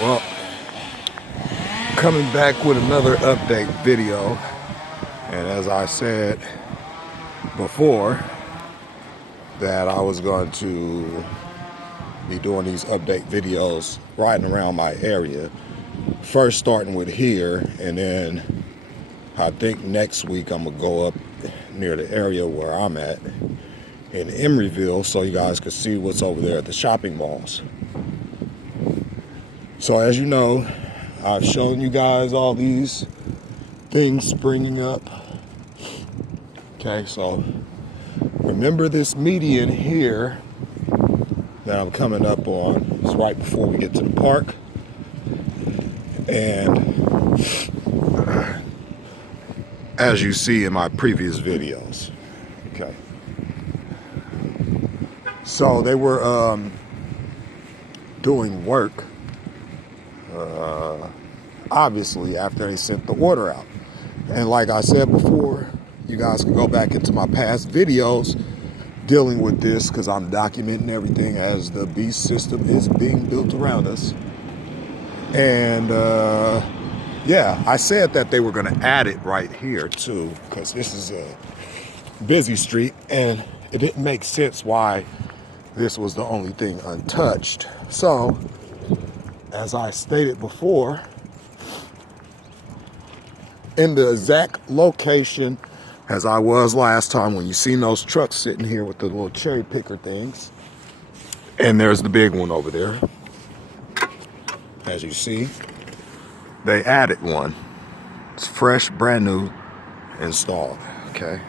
Well, coming back with another update video, and as I said before, that I was going to be doing these update videos riding around my area, first starting with here, and then I think next week I'm gonna go up near the area where I'm at in Emeryville so you guys can see what's over there at the shopping malls. So as you know, I've shown you guys all these things springing up. Okay, so remember this median here that I'm coming up on. It's right before we get to the park. And as you see in my previous videos, okay. So they were doing work, obviously, after they sent the order out. And like I said before, you guys can go back into my past videos dealing with this because I'm documenting everything as the beast system is being built around us. And yeah, I said that they were going to add it right here too, because this is a busy street and it didn't make sense why this was the only thing untouched. So, as I stated before, in the exact location as I was last time when you seen those trucks sitting here with the little cherry picker things, and there's the big one over there. As you see, they added one. It's fresh, brand new, installed. Okay.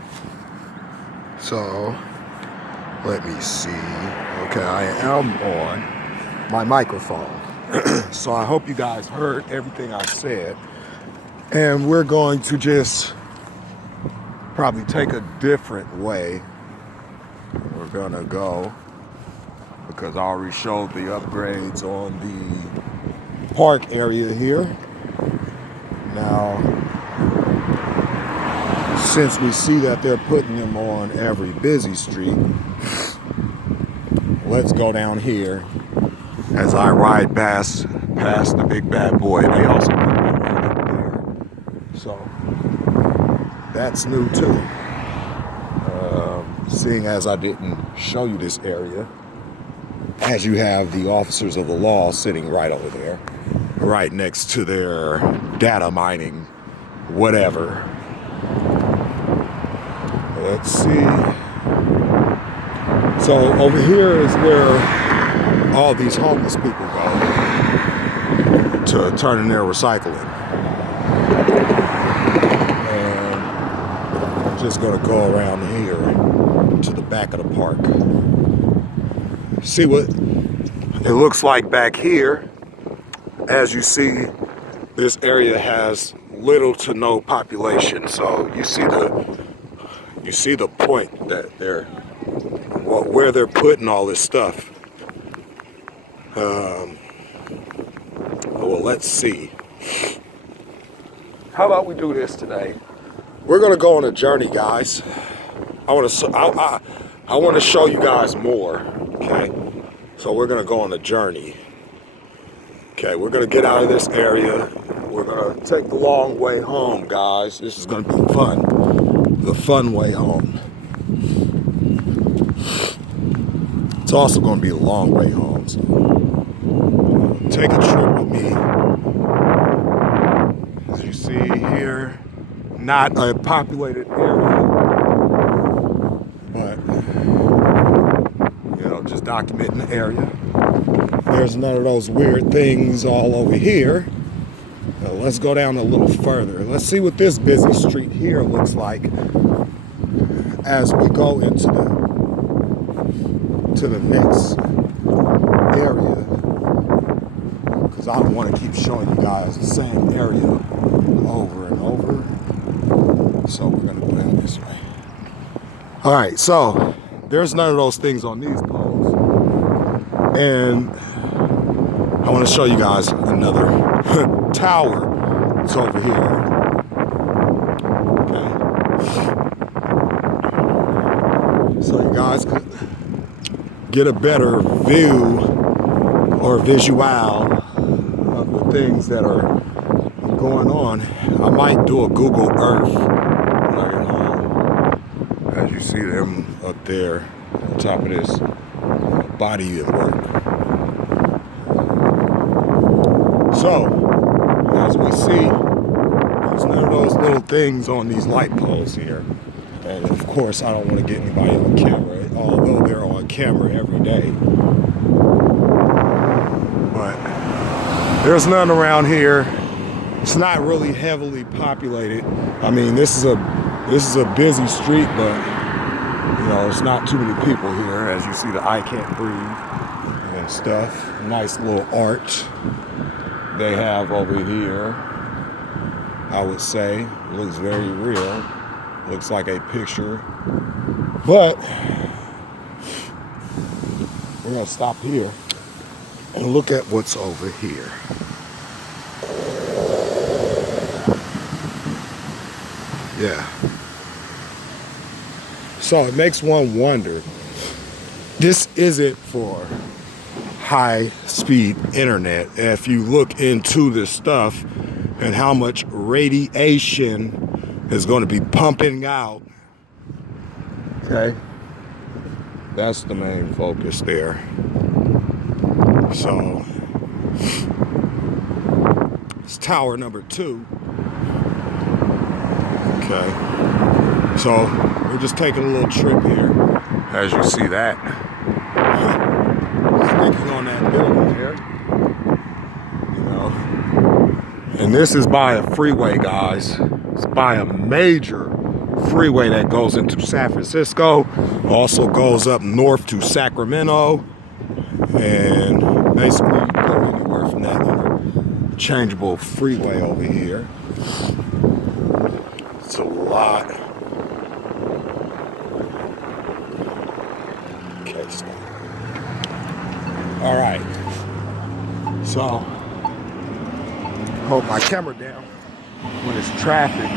So, let me see. Okay, I am on my microphone. So I hope you guys heard everything I said. And we're going to just probably take a different way. We're gonna go, because I already showed the upgrades on the park area here. Now, since we see that they're putting them on every busy street, let's go down here as I ride past the big bad boy. They also put one right up there. So that's new too. Seeing as I didn't show you this area, as you have the officers of the law sitting right over there, right next to their data mining, whatever. Let's see. So over here is where all these homeless people go to turn in their recycling. And I'm just gonna go around here to the back of the park. See what it looks like back here. As you see, this area has little to no population. So you see the point that where they're putting all this stuff. Well, let's see. How about we do this today? We're gonna go on a journey, guys. I want to show you guys more. Okay, so we're gonna go on a journey. Okay, we're gonna get out of this area. We're gonna take the long way home, guys. This is gonna be fun. The fun way home. It's also gonna be a long way home, so take a trip with me. As you see here, not a populated area, but just documenting the area. There's none of those weird things all over here. Now let's go down a little further. Let's see what this busy street here looks like as we go into the next area, because I want to keep showing you guys the same area over and over. So we're going to go down this way. All right, so there's none of those things on these poles. And I want to show you guys another tower. It's over here. Okay. So you guys could get a better view or visual of the things that are going on. I might do a Google Earth, like, as you see them up there on top of this body of work. So, as we see, there's none of those little things on these light poles here. And of course, I don't want to get anybody on camera, although they're on camera every day. But there's none around here. It's not really heavily populated. I mean, this is a busy street, but you know, it's not too many people here. As you see, the I Can't Breathe and stuff. Nice little art they have over here. I would say it looks very real. Looks like a picture, but we're gonna stop here and look at what's over here. Yeah. So it makes one wonder, this isn't for high-speed internet. If you look into this stuff and how much radiation is going to be pumping out, okay, that's the main focus there. So it's tower number 2. Okay, so we're just taking a little trip here, as you see that. Sticking on that building there, you know. And this is by a freeway, guys. It's by a major freeway that goes into San Francisco, also goes up north to Sacramento, and basically you can go anywhere from that interchangeable freeway over here. It's a lot. Okay, stop. All right. So, hold my camera down when it's traffic.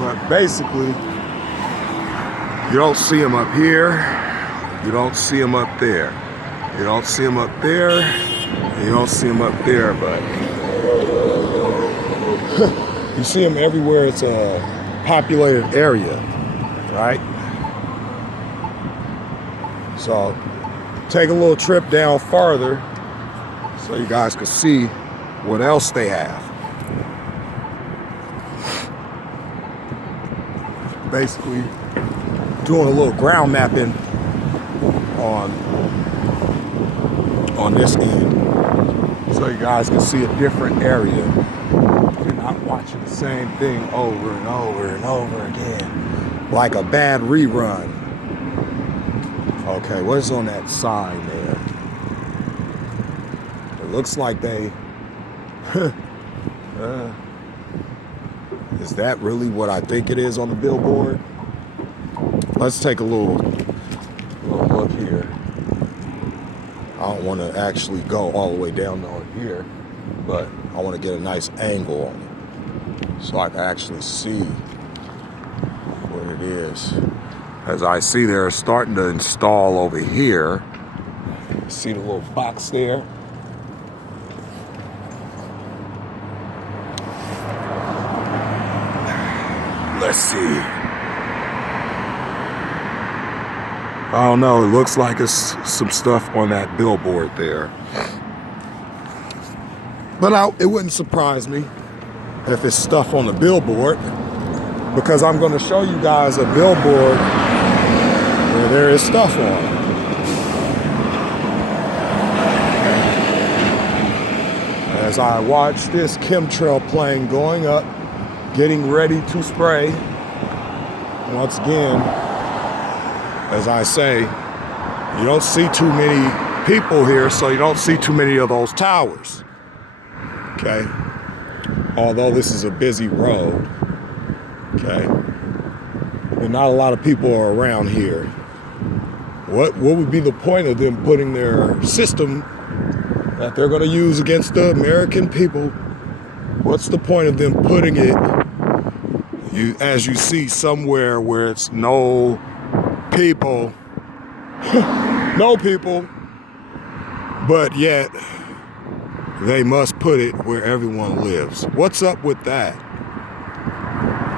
But basically, you don't see them up here. You don't see them up there. You don't see them up there. You don't see them up there, but you see them everywhere. It's a populated area, right? So take a little trip down farther so you guys can see what else they have. Basically doing a little ground mapping on this end so you guys can see a different area. You're not watching the same thing over and over and over again like a bad rerun. Okay, what's on that sign there? It looks like they is that really what I think it is on the billboard? Let's take a little look here. I don't want to actually go all the way down on here, but I want to get a nice angle on it so I can actually see what it is. As I see they're starting to install over here. See the little box there? Let's see. I don't know, it looks like it's some stuff on that billboard there. But it wouldn't surprise me if it's stuff on the billboard, because I'm going to show you guys a billboard where there is stuff on. As I watch this chemtrail plane going up, getting ready to spray. Once again, as I say, you don't see too many people here, so you don't see too many of those towers. Okay? Although this is a busy road. Okay? And not a lot of people are around here. What would be the point of them putting their system that they're going to use against the American people? What's the point of them putting it, as you see, somewhere where it's no people, no people, but yet they must put it where everyone lives. What's up with that?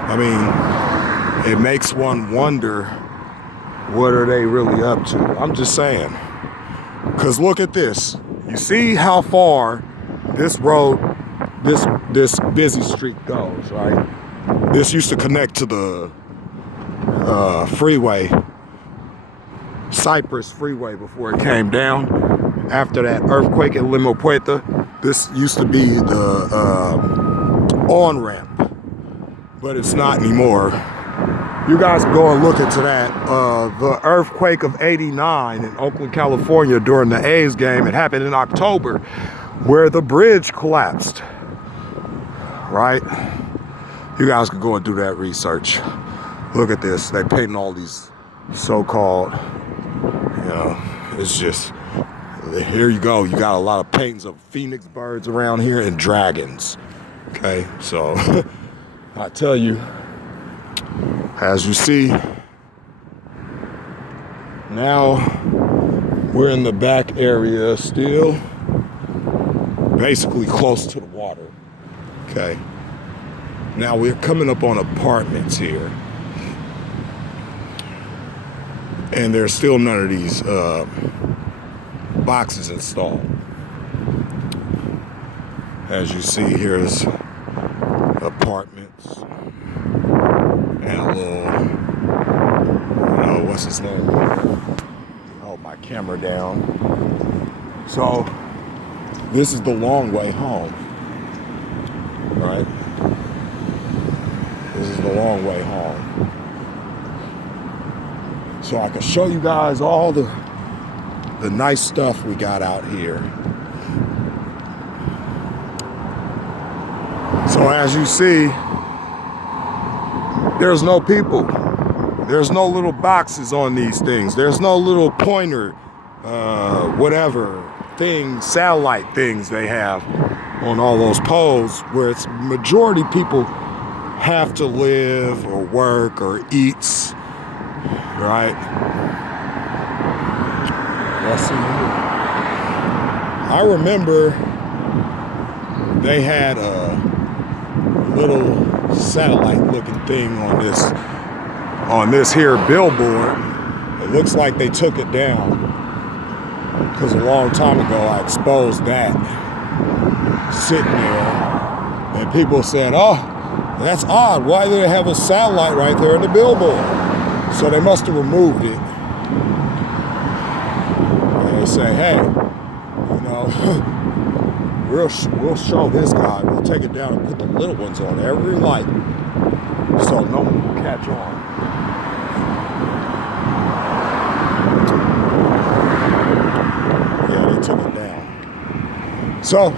I mean, it makes one wonder, what are they really up to? I'm just saying. Because look at this. You see how far this road, this busy street goes, right? This used to connect to the freeway, Cypress Freeway, before it came down. After that earthquake in Limo Puerta, this used to be the on-ramp, but it's not anymore. You guys can go and look into that. The earthquake of '89 in Oakland, California during the A's game, it happened in October, where the bridge collapsed, right? You guys can go and do that research. Look at this. They painting all these so-called, you know, it's just, here you go. You got a lot of paintings of phoenix birds around here and dragons. Okay, so I tell you, as you see, now we're in the back area still, basically close to the water. Okay. Now we're coming up on apartments here, and there's still none of these boxes installed. As you see, here's apartments and a little, what's his name? Hold my camera down. So this is the long way home, right? This is the long way home. So I can show you guys all the nice stuff we got out here. So as you see, there's no people. There's no little boxes on these things. There's no little pointer, whatever things, satellite things they have on all those poles, where it's majority people have to live or work or eats, right? Let's see here. I remember they had a little satellite looking thing on this here billboard. It looks like they took it down, because a long time ago I exposed that sitting there, and people said, oh, that's odd. Why do they have a satellite right there in the billboard? So they must have removed it. And they say, hey, we'll show this guy. We'll take it down and put the little ones on every light, so no one will catch on. Yeah, they took it down. So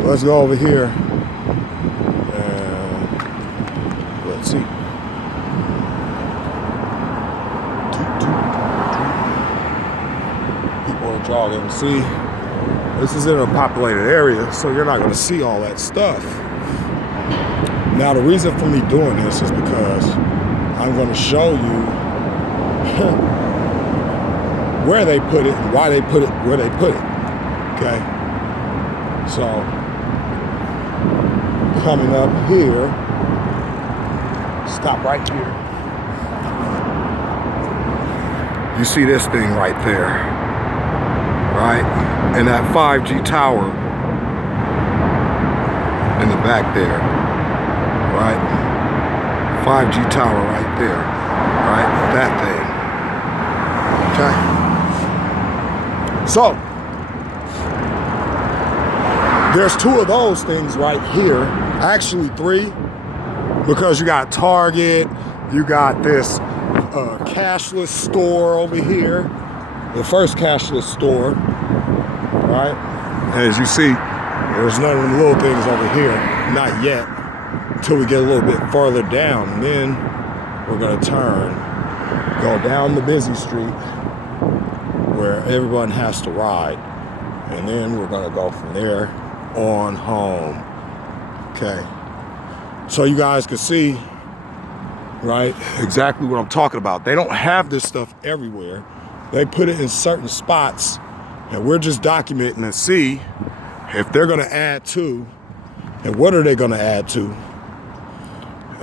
let's go over here. Let's see. People are jogging. See, this is in a populated area, so you're not going to see all that stuff. Now, the reason for me doing this is because I'm going to show you where they put it and why they put it where they put it. Okay? So, coming up here, stop right here. You see this thing right there, right? And that 5G tower in the back there, right? 5G tower right there, right? That thing, okay? So, there's two of those things right here, actually three, because you got Target, you got this cashless store over here, the first cashless store, right? As you see, there's none of them little things over here, not yet, until we get a little bit farther down. And then we're gonna go down the busy street where everyone has to ride. And then we're gonna go from there on home, okay? So you guys can see, right, exactly what I'm talking about. They don't have this stuff everywhere. They put it in certain spots, and we're just documenting to see if they're going to add to, and what are they going to add to?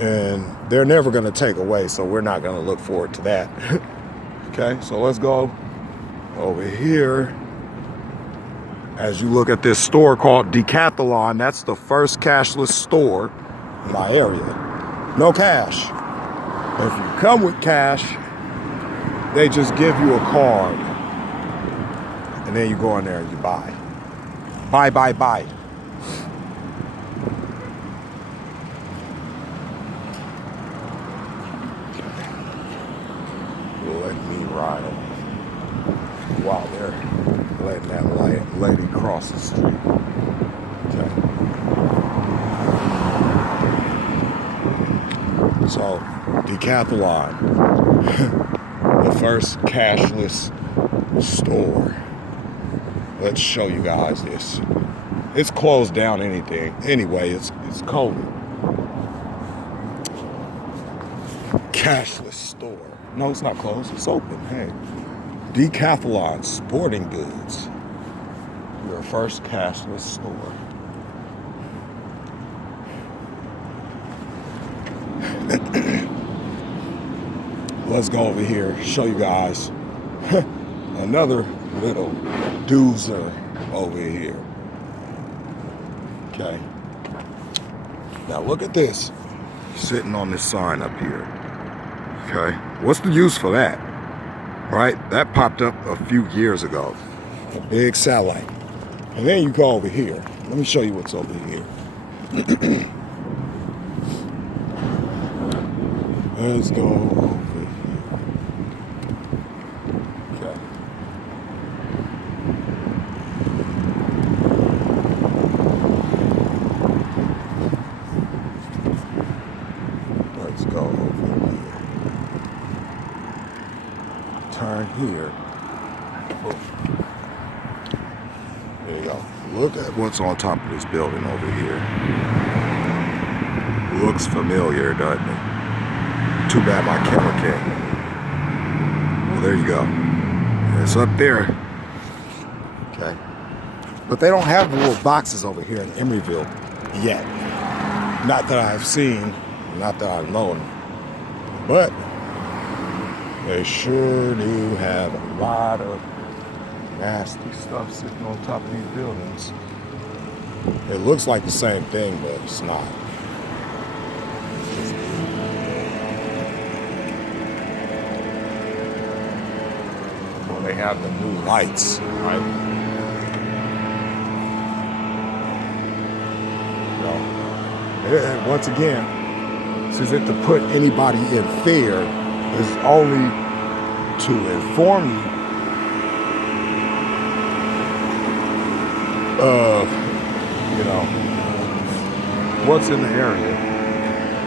And they're never going to take away, so we're not going to look forward to that. Okay, so let's go over here. As you look at this store called Decathlon, that's the first cashless store in my area. No cash. If you come with cash, they just give you a card. And then you go in there and you buy. Buy. Let me ride on while they're letting that lady cross the street. Okay. So, Decathlon, the first cashless store. Let's show you guys this. It's closed down anyway, it's COVID. Cashless store. No, it's not closed, it's open. Hey. Decathlon Sporting Goods. Your first cashless store. Let's go over here, show you guys another little doozer over here. Okay. Now look at this. Sitting on this sign up here. Okay. What's the use for that? Right? That popped up a few years ago. A big satellite. And then you go over here. Let me show you what's over here. Let's go over here. Okay. Let's go over here. Turn here. Oh. There you go. Look at what's on top of this building over here. Looks familiar, doesn't it? Too bad my camera can't. Well, there you go. It's up there. Okay. But they don't have the little boxes over here in Emeryville yet. Not that I've seen, not that I've known. But they sure do have a lot of nasty stuff sitting on top of these buildings. It looks like the same thing, but it's not. Well, they have the new lights, right? And once again, this isn't to put anybody in fear. It's only to inform you of, what's in the area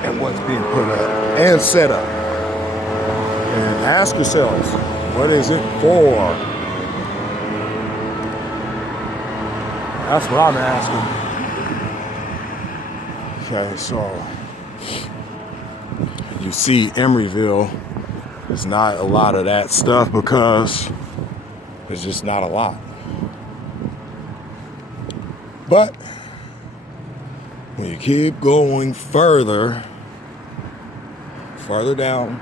and what's being put up and set up. And ask yourselves, what is it for? That's what I'm asking. Okay, so you see Emeryville, there's not a lot of that stuff because there's just not a lot. But when you keep going further down,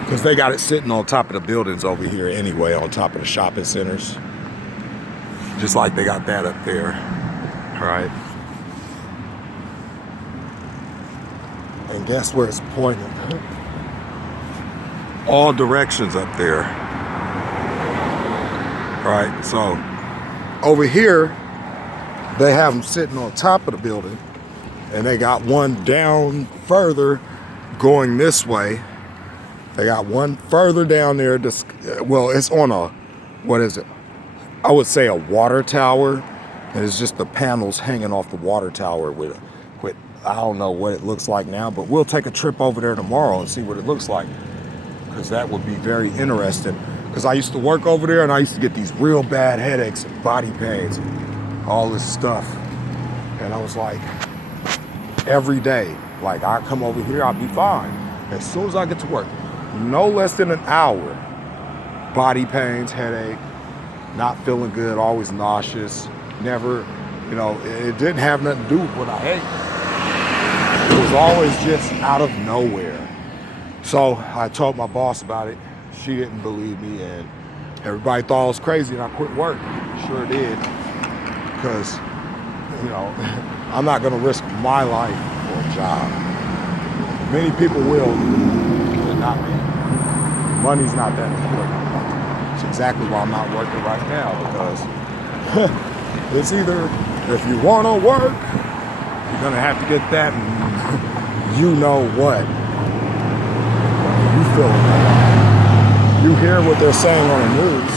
because they got it sitting on top of the buildings over here anyway, on top of the shopping centers. Just like they got that up there, right? And guess where it's pointing? All directions up there. Right, so over here, they have them sitting on top of the building, and they got one down further going this way. They got one further down there. Well, it's on a, what is it? I would say a water tower. And it's just the panels hanging off the water tower with I don't know what it looks like now, but we'll take a trip over there tomorrow and see what it looks like. Because that would be very interesting. Because I used to work over there and I used to get these real bad headaches and body pains and all this stuff. And I was like, every day, like I come over here, I'll be fine. As soon as I get to work, no less than an hour, body pains, headache, not feeling good, always nauseous, never, it didn't have nothing to do with what I ate. It was always just out of nowhere. So I told my boss about it. She didn't believe me, and everybody thought I was crazy and I quit work. Sure did. Because, I'm not going to risk my life for a job. Many people will, but not me. Money's not that important. It's exactly why I'm not working right now, because it's either, if you want to work, you're going to have to get that you know what. You feel it. You hear what they're saying on the news,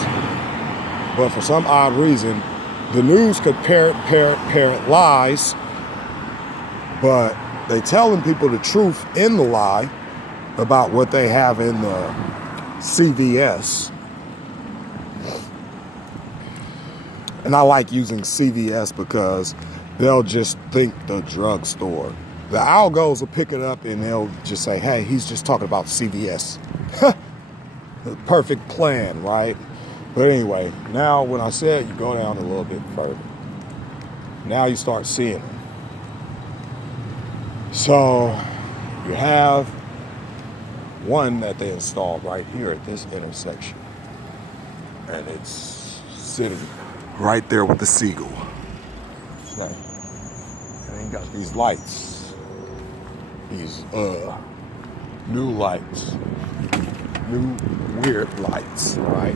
but for some odd reason, the news could parrot lies, but they telling people the truth in the lie about what they have in the CVS. And I like using CVS because they'll just think the drugstore. The algos will pick it up and they'll just say, hey, he's just talking about CVS. The perfect plan, right? But anyway, now when I said you go down a little bit further, now you start seeing them. So you have one that they installed right here at this intersection. And it's sitting right there with the seagull. Okay. And then you got these lights. These new lights. New weird lights, right?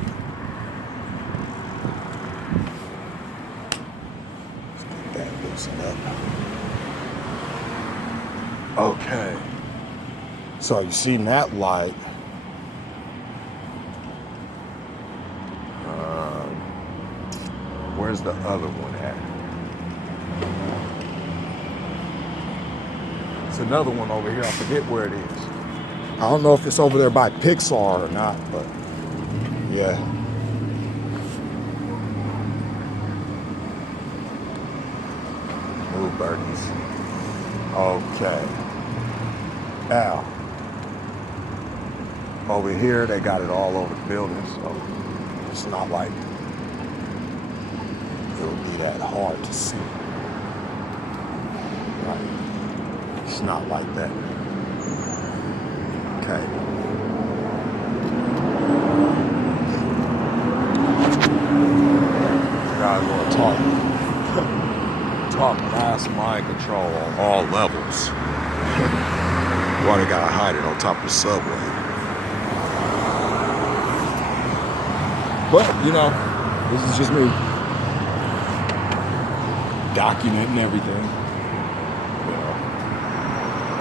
Let's get that loosened up. Okay. So you see that light. Where's the other one at? It's another one over here. I forget where it is. I don't know if it's over there by Pixar or not, but yeah. Move, birdies. Okay. Now, over here, they got it all over the building, so it's not like it'll be that hard to see. Right. It's not like that. Okay. Guys want to talk mass mind control on all levels. Why they gotta hide it on top of the subway? But this is just me documenting everything.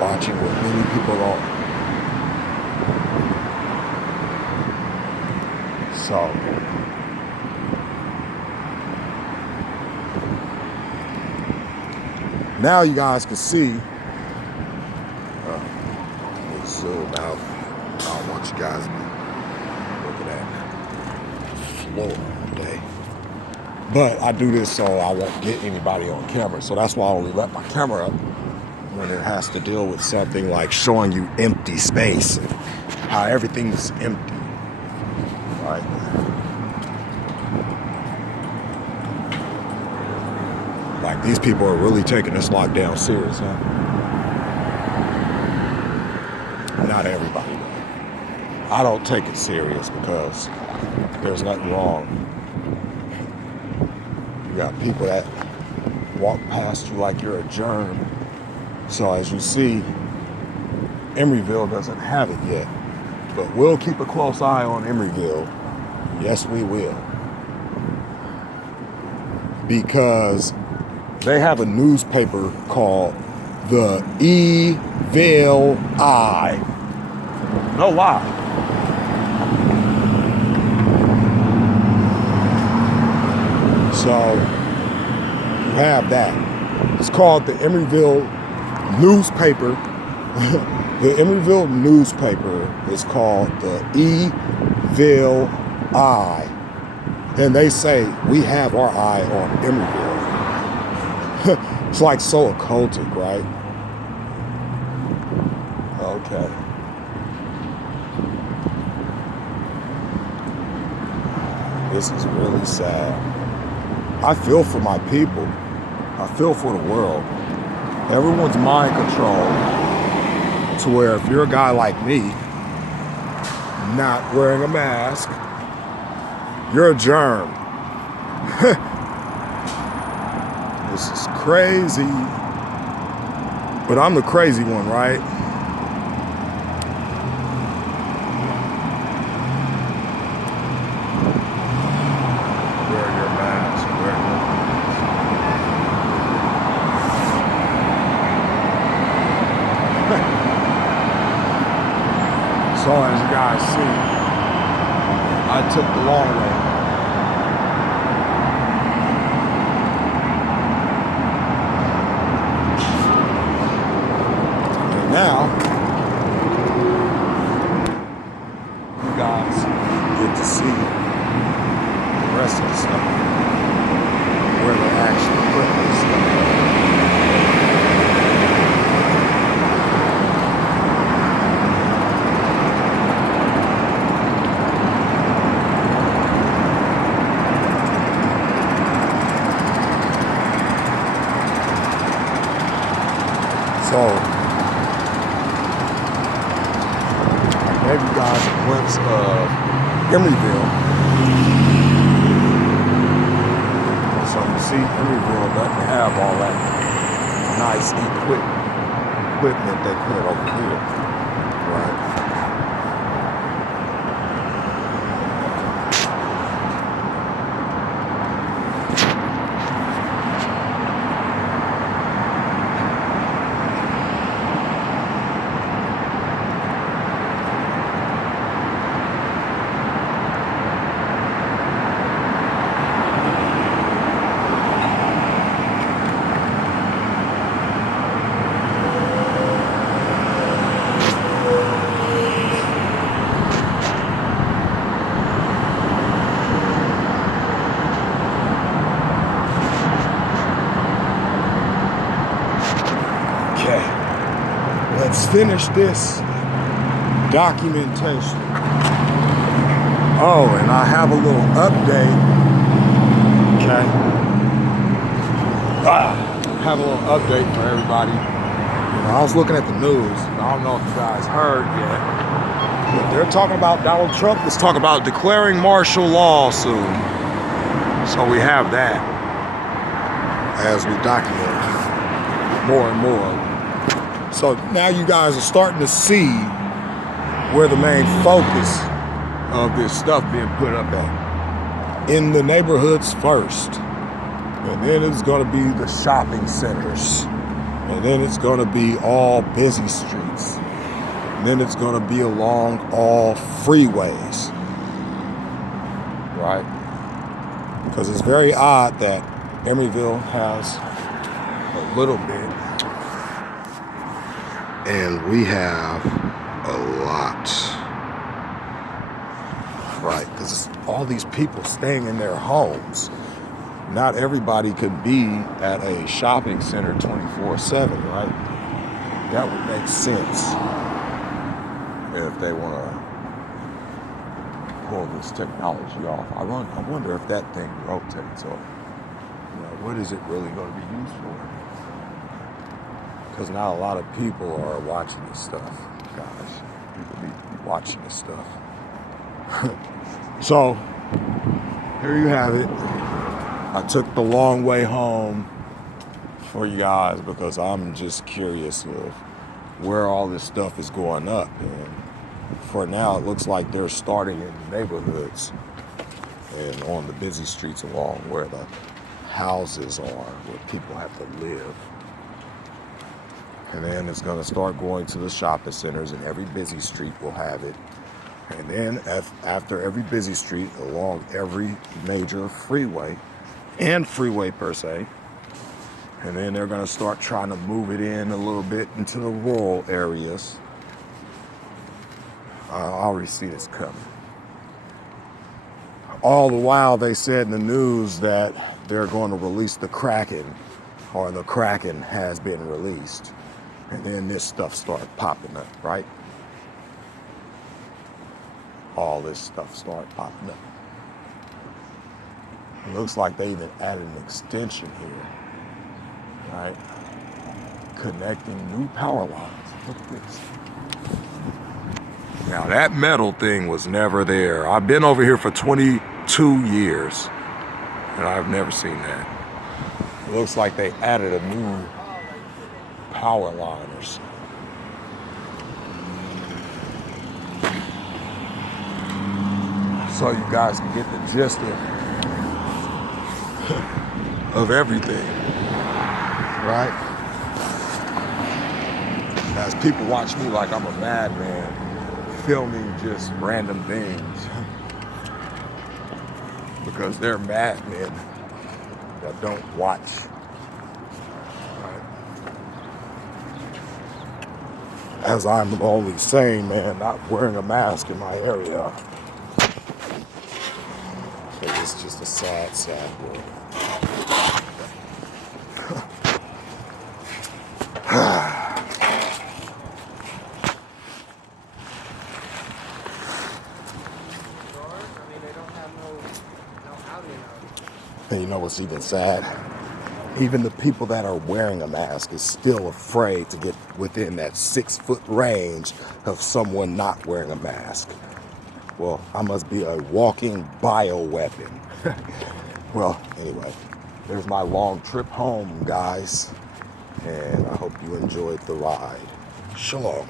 Watching what many people don't. So now you guys can see. Let me zoom out. I don't want you guys to be looking at the floor all day. But I do this so I won't get anybody on camera. So that's why I only let my camera up when it has to deal with something like showing you empty space and how everything's empty. Right? Like these people are really taking this lockdown serious, huh? Not everybody. I don't take it serious because there's nothing wrong. You got people that walk past you like you're a germ. So as you see, Emeryville doesn't have it yet. But we'll keep a close eye on Emeryville. Yes, we will. Because they have a newspaper called the Eville Eye. No lie. So you have that. It's called the Emeryville newspaper. The Emeryville newspaper is called the Eville Eye. And they say we have our eye on Emeryville. It's like so occultic, right? Okay. This is really sad. I feel for my people. I feel for the world. Everyone's mind controlled to where if you're a guy like me, not wearing a mask, you're a germ. This is crazy. But I'm the crazy one, right? Wear your mask. Wear your mask. So as you guys see, I took the long way. Now, you guys get to see the rest of the stuff, where they're actually putting this stuff. So, gave you guys a glimpse of Emeryville. So you see, Emeryville doesn't have all that nice equipment they put over here, right? Let's finish this documentation. Oh, and I have a little update. Okay. Have a little update for everybody. I was looking at the news. I don't know if you guys heard yet, but they're talking about Donald Trump is talking about declaring martial law soon. So we have that as we document more and more. So now you guys are starting to see where the main focus of this stuff being put up at. In the neighborhoods first. And then it's going to be the shopping centers. And then it's going to be all busy streets. And then it's going to be along all freeways. Right? Because it's very odd that Emeryville has a little bit. And we have a lot, right? Because all these people staying in their homes. Not everybody could be at a shopping center 24/7, right? That would make sense if they want to pull this technology off. I wonder if that thing rotates or, what is it really going to be used for? Because not a lot of people are watching this stuff, guys. People be watching this stuff. So, here you have it. I took the long way home for you guys because I'm just curious of where all this stuff is going up. And for now, it looks like they're starting in the neighborhoods and on the busy streets along where the houses are, where people have to live. And then it's going to start going to the shopping centers, and every busy street will have it. And then after every busy street, along every major freeway, and freeway per se, and then they're going to start trying to move it in a little bit into the rural areas. I already see this coming. All the while, they said in the news that they're going to release the Kraken, or the Kraken has been released. And then this stuff started popping up, right? All this stuff started popping up. Looks like they even added an extension here, right? Connecting new power lines. Look at this. Now that metal thing was never there. I've been over here for 22 years and I've never seen that. It looks like they added a new power line or something. So you guys can get the gist of everything, right? As people watch me like I'm a madman, filming just random things, because they're madmen that don't watch. Right? As I'm always saying, man, not wearing a mask in my area. It's just a sad, sad world. And you know what's even sad? Even the people that are wearing a mask is still afraid to get within that 6-foot range of someone not wearing a mask. Well, I must be a walking bioweapon. Well, anyway, there's my long trip home, guys. And I hope you enjoyed the ride. Shalom.